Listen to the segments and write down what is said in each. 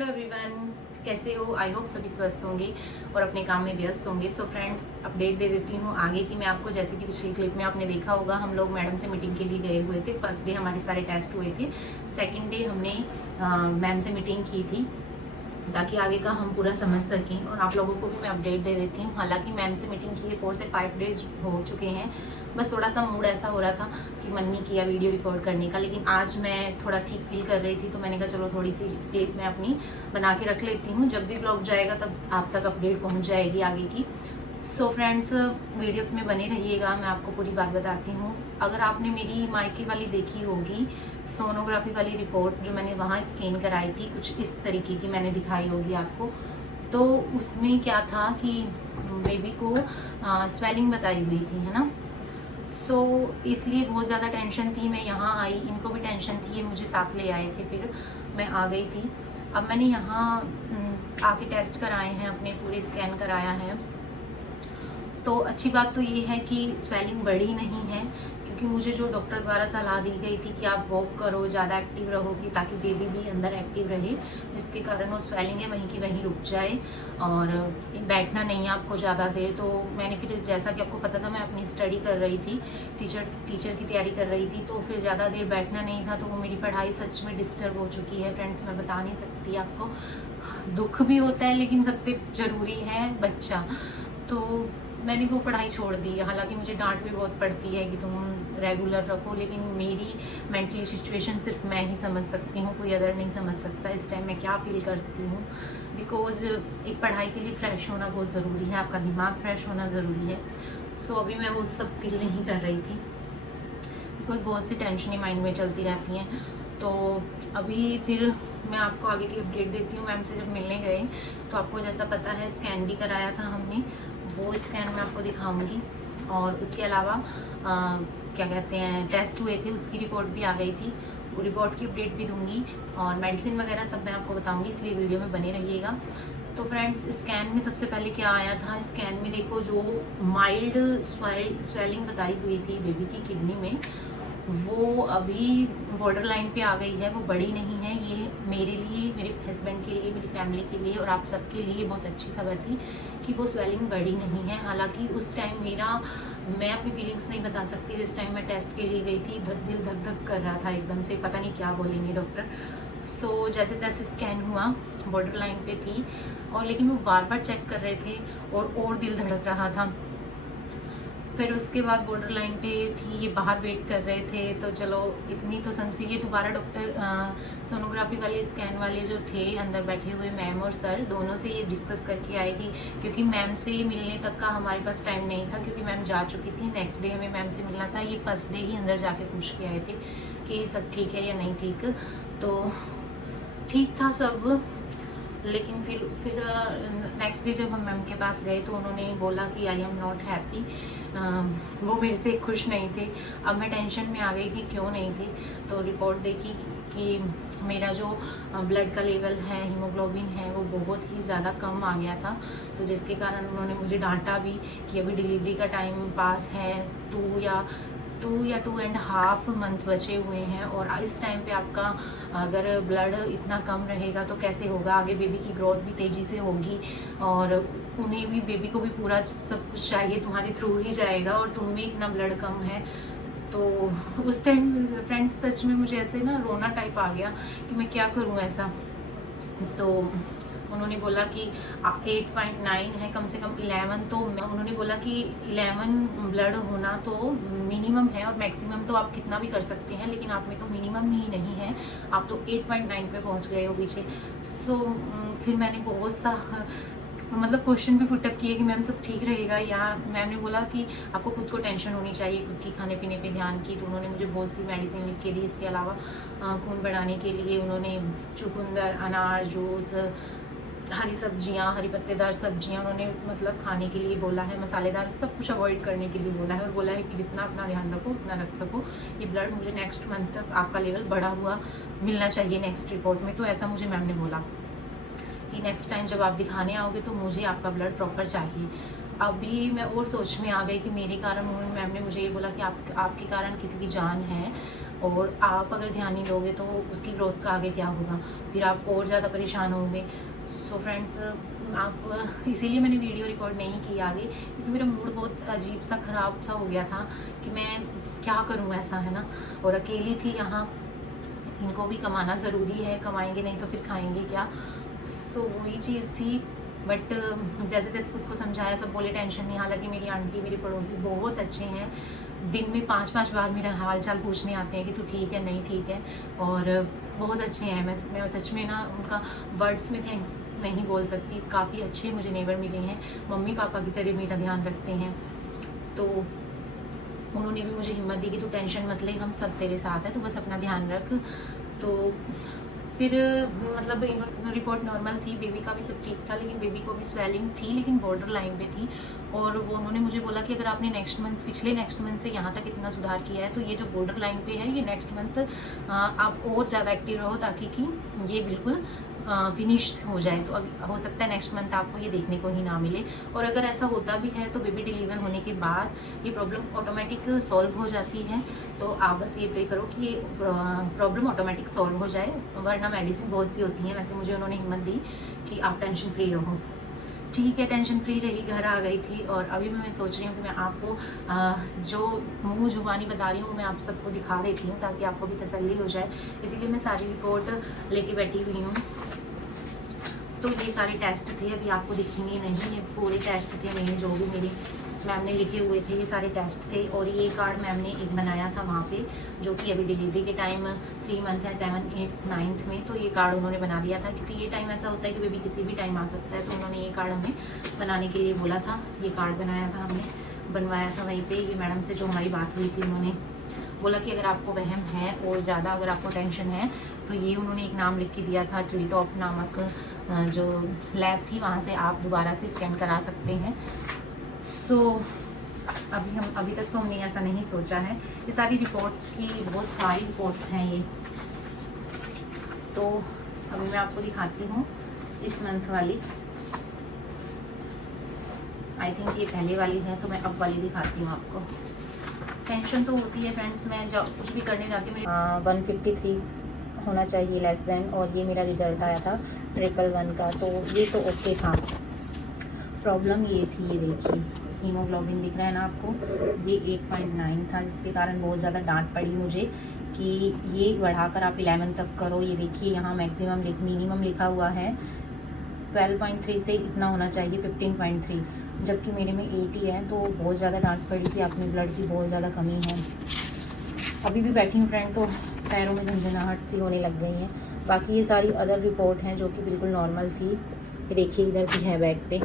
Hello everyone, कैसे हो? I hope सभी स्वस्थ होंगे और अपने काम में व्यस्त होंगे। सो फ्रेंड्स, अपडेट दे देती हूँ आगे की मैं आपको। जैसे कि पिछली क्लिप में आपने देखा होगा, हम लोग मैडम से मीटिंग के लिए गए हुए थे। फर्स्ट डे हमारे सारे टेस्ट हुए थे, सेकंड डे हमने मैम से मीटिंग की थी ताकि आगे का हम पूरा समझ सकें। और आप लोगों को भी मैं अपडेट दे देती हूँ। हालांकि मैम से मीटिंग की 4 से 5 डेज हो चुके हैं, बस थोड़ा सा मूड ऐसा हो रहा था कि मन नहीं किया वीडियो रिकॉर्ड करने का। लेकिन आज मैं थोड़ा ठीक फील कर रही थी, तो मैंने कहा चलो थोड़ी सी क्लिप मैं अपनी बना के रख लेती हूँ। जब भी ब्लॉग जाएगा तब आप तक अपडेट पहुँच जाएगी आगे की। सो फ्रेंड्स, वीडियो में बने रहिएगा, मैं आपको पूरी बात बताती हूँ। अगर आपने मेरी मायके वाली देखी होगी सोनोग्राफी वाली रिपोर्ट, जो मैंने वहाँ स्कैन कराई थी, कुछ इस तरीके की मैंने दिखाई होगी आपको। तो उसमें क्या था कि बेबी को स्वेलिंग बताई हुई थी, है ना। सो इसलिए बहुत ज़्यादा टेंशन थी। मैं यहाँ आई, इनको भी टेंशन थी, ये मुझे साथ ले आए थे, फिर मैं आ गई थी। अब मैंने यहाँ आके टेस्ट कराए हैं, अपने पूरे स्कैन कराया है। तो अच्छी बात तो ये है कि स्वेलिंग बढ़ी नहीं है, क्योंकि मुझे जो डॉक्टर द्वारा सलाह दी गई थी कि आप वॉक करो, ज़्यादा एक्टिव रहोगी ताकि बेबी भी अंदर एक्टिव रहे, जिसके कारण वो स्वेलिंग है वहीं की वहीं रुक जाए और बैठना नहीं है आपको ज़्यादा देर। तो मैंने फिर, जैसा कि आपको पता था, मैं अपनी स्टडी कर रही थी, टीचर की तैयारी कर रही थी, तो फिर ज़्यादा देर बैठना नहीं था। तो वो मेरी पढ़ाई सच में डिस्टर्ब हो चुकी है फ्रेंड्स, मैं बता नहीं सकती आपको। दुख भी होता है, लेकिन सबसे ज़रूरी है बच्चा। तो मैंने वो पढ़ाई छोड़ दी। हालांकि मुझे डांट भी बहुत पड़ती है कि तुम रेगुलर रखो, लेकिन मेरी मेंटली सिचुएशन सिर्फ मैं ही समझ सकती हूँ, कोई अदर नहीं समझ सकता इस टाइम मैं क्या फील करती हूँ। बिकॉज एक पढ़ाई के लिए फ्रेश होना बहुत ज़रूरी है, आपका दिमाग फ्रेश होना ज़रूरी है। सो अभी मैं वो सब फील नहीं कर रही थी, बिकॉज बहुत सी टेंशनें माइंड में चलती रहती हैं। तो अभी फिर मैं आपको आगे की अपडेट देती हूँ। मैम से जब मिलने गए तो आपको जैसा पता है स्कैन भी कराया था हमने, वो स्कैन मैं आपको दिखाऊंगी। और उसके अलावा क्या कहते हैं, टेस्ट हुए थे, उसकी रिपोर्ट भी आ गई थी, वो रिपोर्ट की अपडेट भी दूंगी। और मेडिसिन वगैरह सब मैं आपको बताऊंगी, इसलिए वीडियो में बने रहिएगा। तो फ्रेंड्स, स्कैन में सबसे पहले क्या आया था, स्कैन में देखो जो माइल्ड स्वेलिंग बताई हुई थी बेबी की किडनी में, वो अभी बॉर्डर लाइन पे आ गई है, वो बड़ी नहीं है। ये मेरे लिए, मेरे हस्बैंड के लिए, मेरी फैमिली के लिए और आप सबके लिए बहुत अच्छी खबर थी कि वो स्वेलिंग बड़ी नहीं है। हालांकि उस टाइम मैं अपनी फीलिंग्स नहीं बता सकती। जिस टाइम मैं टेस्ट के लिए गई थी, दिल धक धक कर रहा था एकदम से, पता नहीं क्या बोलेंगे डॉक्टर। सो जैसे तैसे स्कैन हुआ, बॉर्डर लाइन पे थी, और लेकिन वो बार बार चेक कर रहे थे और दिल धड़क रहा था। फिर उसके बाद बॉर्डर लाइन पे थी, ये बाहर वेट कर रहे थे। तो चलो इतनी तो फिर ये दोबारा डॉक्टर सोनोग्राफी वाले स्कैन वाले जो थे अंदर बैठे हुए, मैम और सर, दोनों से ये डिस्कस करके आएगी, क्योंकि मैम से मिलने तक का हमारे पास टाइम नहीं था, क्योंकि मैम जा चुकी थी। नेक्स्ट डे हमें मैम से मिलना था। ये फर्स्ट डे ही अंदर जाके पूछ के आए थे कि सब ठीक है या नहीं ठीक। तो ठीक था सब, लेकिन फिर नेक्स्ट डे जब हम मैम के पास गए तो उन्होंने बोला कि आई एम नॉट हैप्पी। वो मेरे से खुश नहीं थे। अब मैं टेंशन में आ गई कि क्यों नहीं थी। तो रिपोर्ट देखी कि मेरा जो ब्लड का लेवल है, हीमोग्लोबिन है, वो बहुत ही ज़्यादा कम आ गया था। तो जिसके कारण उन्होंने मुझे डांटा भी कि अभी डिलीवरी का टाइम पास है, 2 या 2.5 मंथ बचे हुए हैं, और इस टाइम पे आपका अगर ब्लड इतना कम रहेगा तो कैसे होगा। आगे बेबी की ग्रोथ भी तेज़ी से होगी, और उन्हें भी, बेबी को भी पूरा सब कुछ चाहिए, तुम्हारे थ्रू ही जाएगा, और तुम में इतना ब्लड कम है। तो उस टाइम फ्रेंड्स सच में मुझे ऐसे ना रोना टाइप आ गया कि मैं क्या करूँ ऐसा। तो उन्होंने बोला कि 8.9 है, कम से कम 11। तो उन्होंने बोला कि 11 ब्लड होना तो मिनिमम है, और मैक्सिमम तो आप कितना भी कर सकते हैं, लेकिन आप में तो मिनिमम ही नहीं है, आप तो 8.9 पे पहुंच गए हो पीछे। सो फिर मैंने बहुत सा मतलब क्वेश्चन भी पुटअप किए कि मैम सब ठीक रहेगा, या मैम ने बोला कि आपको खुद को टेंशन होनी चाहिए, खुद की खाने पीने पे ध्यान की। तो उन्होंने मुझे बहुत सी मेडिसिन लिख के दी। इसके अलावा खून बढ़ाने के लिए उन्होंने चुकंदर, अनार जूस, हरी सब्जियां, हरी पत्तेदार सब्जियां उन्होंने मतलब खाने के लिए बोला है, मसालेदार सब कुछ अवॉइड करने के लिए बोला है, और बोला है कि जितना अपना ध्यान रखो उतना रख सको। ये ब्लड मुझे नेक्स्ट मंथ तक आपका लेवल बढ़ा हुआ मिलना चाहिए नेक्स्ट रिपोर्ट में। तो ऐसा मुझे मैम ने बोला कि नेक्स्ट टाइम जब आप दिखाने आओगे तो मुझे आपका ब्लड प्रॉपर चाहिए। अभी मैं और सोच में आ गई कि मेरे कारण, उन्होंने, मैम ने मुझे ये बोला कि आपके कारण किसी की जान है, और आप अगर ध्यान नहीं दोगे तो उसकी ग्रोथ का आगे क्या होगा, फिर आप और ज़्यादा परेशान होंगे। सो फ्रेंड्स, आप इसीलिए मैंने वीडियो रिकॉर्ड नहीं की आगे, क्योंकि मेरा मूड बहुत अजीब सा ख़राब सा हो गया था कि मैं क्या करूं ऐसा, है ना। और अकेली थी यहाँ, इनको भी कमाना ज़रूरी है, कमाएंगे नहीं तो फिर खाएंगे क्या। सो वही चीज़ थी। बट जैसे तैसे खुद को समझाया, सब बोले टेंशन नहीं। हालांकि मेरी आंटी, मेरी पड़ोसी बहुत अच्छे हैं, दिन में 5-5 बार मेरा हाल चाल पूछने आते हैं कि तू ठीक है, नहीं ठीक है, और बहुत अच्छे हैं। मैं सच में ना उनका वर्ड्स में थैंक्स नहीं बोल सकती। काफ़ी अच्छे मुझे नेबर मिले हैं, मम्मी पापा की तरह मेरा ध्यान रखते हैं। तो उन्होंने भी मुझे हिम्मत दी कि तू टेंशन मत ले, हम सब तेरे साथ हैं, तू बस अपना ध्यान रख। तो फिर मतलब रिपोर्ट नॉर्मल थी, बेबी का भी सब ठीक था, लेकिन बेबी को भी स्वेलिंग थी, लेकिन बॉर्डर लाइन पे थी। और वो उन्होंने मुझे बोला कि अगर आपने पिछले नेक्स्ट मंथ से यहाँ तक इतना सुधार किया है, तो ये जो बॉर्डर लाइन पे है, ये नेक्स्ट मंथ आप और ज़्यादा एक्टिव रहो, ताकि कि ये बिल्कुल फिनिश हो जाए। तो हो सकता है नेक्स्ट मंथ आपको ये देखने को ही ना मिले। और अगर ऐसा होता भी है तो बेबी डिलीवर होने के बाद ये प्रॉब्लम ऑटोमेटिक सॉल्व हो जाती है। तो आप बस ये प्रे करो कि ये प्रॉब्लम ऑटोमेटिक सॉल्व हो जाए, वरना मेडिसिन बहुत सी होती हैं। वैसे मुझे उन्होंने हिम्मत दी कि आप टेंशन फ्री रहो। ठीक है, टेंशन फ्री रही, घर आ गई थी। और अभी मैं सोच रही हूँ कि मैं आपको जो मुँह जुबानी बता रही हूँ, मैं आप सबको दिखा देती हूँ, ताकि आपको भी तसल्ली हो जाए। इसीलिए मैं सारी रिपोर्ट लेके बैठी हुई हूँ। तो ये सारे टेस्ट थे, अभी आपको दिखेंगे नहीं, ये पूरे टेस्ट थे मेरे, जो भी मेरी मैम ने लिखे हुए थे, ये सारे टेस्ट थे। और ये कार्ड मैम ने एक बनाया था वहाँ पे, जो कि अभी डिलीवरी के टाइम 3 मंथ है, 7, 8, 9th में, तो ये कार्ड उन्होंने बना दिया था, क्योंकि ये टाइम ऐसा होता है कि बेबी किसी भी टाइम आ सकता है। तो उन्होंने ये कार्ड हमें बनाने के लिए बोला था, ये कार्ड बनाया था, हमने बनवाया था वहीं पर। ये मैडम से जो हमारी बात हुई थी, उन्होंने बोला कि अगर आपको वहम है और ज़्यादा अगर आपको टेंशन है, तो ये उन्होंने एक नाम लिख के दिया था, ट्री टॉप नामक जो लैब थी, वहाँ से आप दोबारा से स्कैन करा सकते हैं। सो अभी तक तो हमने ऐसा नहीं सोचा है। ये सारी रिपोर्ट्स की बहुत सारी रिपोर्ट्स हैं ये। तो अभी मैं आपको दिखाती हूँ इस मंथ वाली। आई थिंक ये पहले वाली है, तो मैं अब वाली दिखाती हूँ आपको। टेंशन तो होती है फ्रेंड्स, मैं जब कुछ भी करने जाती हूँ 153 होना चाहिए लेस देन, और ये मेरा रिजल्ट आया था 111 का, तो ये तो ओके था। प्रॉब्लम ये थी, ये देखिए हीमोग्लोबिन दिख रहा है ना आपको, ये 8.9 था, जिसके कारण बहुत ज़्यादा डांट पड़ी मुझे कि ये बढ़ाकर आप 11 तक करो। ये देखिए यहाँ मिनिमम लिखा हुआ है 12.3 से इतना होना चाहिए 15.3, जबकि मेरे में 80 है। तो बहुत ज़्यादा डांट पड़ी कि आपने ब्लड की बहुत ज़्यादा कमी है। अभी भी बैठी हूँ फ्रेंड, तो पैरों में झंझनाहट सी होने लग गई है। बाकी ये सारी अदर रिपोर्ट हैं जो कि बिल्कुल नॉर्मल थी। देखिए इधर भी है बैक पे,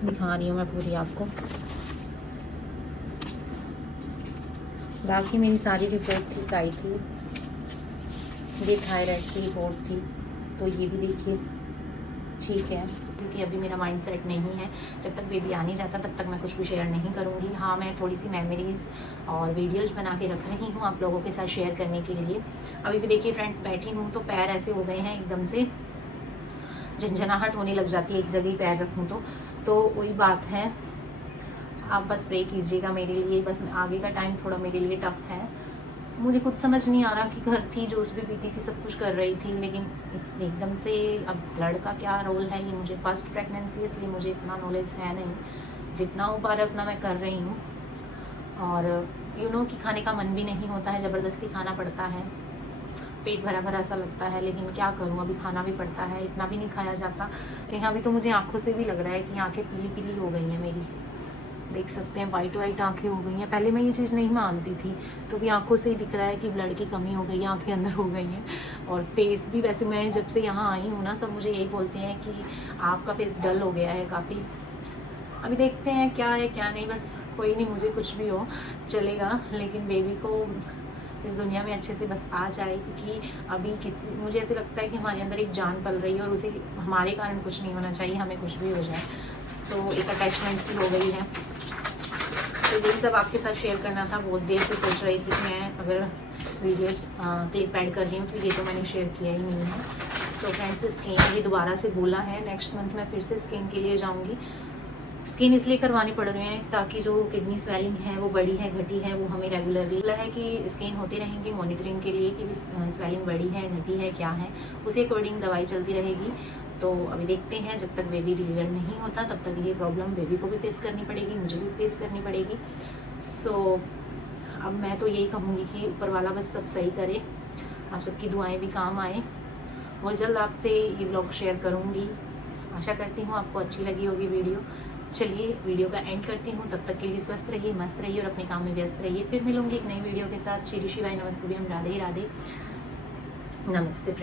दिखा रही हूँ मैं पूरी आपको। बाकी मेरी सारी रिपोर्ट ठीक आई थी। ये थायराइड की रिपोर्ट थी, तो ये भी देखिए ठीक है, क्योंकि अभी मेरा माइंड सेट नहीं है। जब तक बेबी आ नहीं जाता तब तक मैं कुछ भी शेयर नहीं करूँगी। हाँ, मैं थोड़ी सी मेमोरीज़ और वीडियोज़ बना के रख रही हूँ आप लोगों के साथ शेयर करने के लिए। अभी भी देखिए फ्रेंड्स, बैठी हूँ तो पैर ऐसे हो गए हैं, एकदम से झंझनाहट होने लग जाती है एक जगह पैर रखूँ तो वही बात है। आप बस प्रे कीजिएगा मेरे लिए, बस आगे का टाइम थोड़ा मेरे लिए टफ है। मुझे कुछ समझ नहीं आ रहा कि घर थी, जूस भी पीती थी, सब कुछ कर रही थी, लेकिन एकदम से अब ब्लड का क्या रोल है, ये मुझे फर्स्ट प्रेगनेंसी, इसलिए मुझे इतना नॉलेज है नहीं। जितना हो पा रहा है उतना मैं कर रही हूँ। और कि खाने का मन भी नहीं होता है, ज़बरदस्ती खाना पड़ता है, पेट भरा भरा सा लगता है, लेकिन क्या करूँ, अभी खाना भी पड़ता है, इतना भी नहीं खाया जाता। यहाँ भी तो मुझे आँखों से भी लग रहा है कि आँखें पीली पीली हो गई हैं मेरी, देख सकते हैं वाइट वाइट आंखें हो गई हैं। पहले मैं ये चीज़ नहीं मानती थी, तो भी आंखों से ही दिख रहा है कि ब्लड की कमी हो गई है, आंखें अंदर हो गई हैं। और फेस भी, वैसे मैं जब से यहाँ आई हूँ ना, सब मुझे यही बोलते हैं कि आपका फेस डल हो गया है काफ़ी। अभी देखते हैं क्या है क्या नहीं, बस कोई नहीं, मुझे कुछ भी हो चलेगा, लेकिन बेबी को इस दुनिया में अच्छे से बस आ जाए, क्योंकि अभी मुझे ऐसे लगता है कि हमारे अंदर एक जान पल रही है, और उसे हमारे कारण कुछ नहीं होना चाहिए, हमें कुछ भी हो जाए। सो एक अटैचमेंट सी हो गई है। तो यही सब आपके साथ शेयर करना था। बहुत देर से सोच रही थी कि मैं अगर वीडियोस क्लिप ऐड कर रही हूँ तो ये तो मैंने शेयर किया ही नहीं है। सो फ्रेंड्स, स्किन ये दोबारा से बोला है, नेक्स्ट मंथ मैं फिर से स्किन के लिए जाऊँगी। स्किन इसलिए करवानी पड़ रही है ताकि जो किडनी स्वेलिंग है वो बड़ी है घटी है वो हमें रेगुलरली है कि स्कैन होते रहेंगे मॉनिटरिंग के लिए कि स्वेलिंग बड़ी है घटी है क्या है, उसी अकॉर्डिंग दवाई चलती रहेगी। तो अभी देखते हैं, जब तक बेबी डिलीवर नहीं होता तब तक ये प्रॉब्लम बेबी को भी फेस करनी पड़ेगी, मुझे भी फेस करनी पड़ेगी। सो अब मैं तो यही कहूँगी कि ऊपर वाला बस सब सही करे, आप सबकी दुआएं भी काम आए। बहुत जल्द आपसे ये ब्लॉग शेयर करूँगी, आशा करती हूँ आपको अच्छी लगी होगी वीडियो। चलिए वीडियो का एंड करती हूँ, तब तक के लिए स्वस्थ रहिए, मस्त रहिए और अपने काम में व्यस्त रहिए। फिर मिलूंगी एक नई वीडियो के साथ। श्री शिवाय नमस्ते, हम राधे राधे, नमस्ते।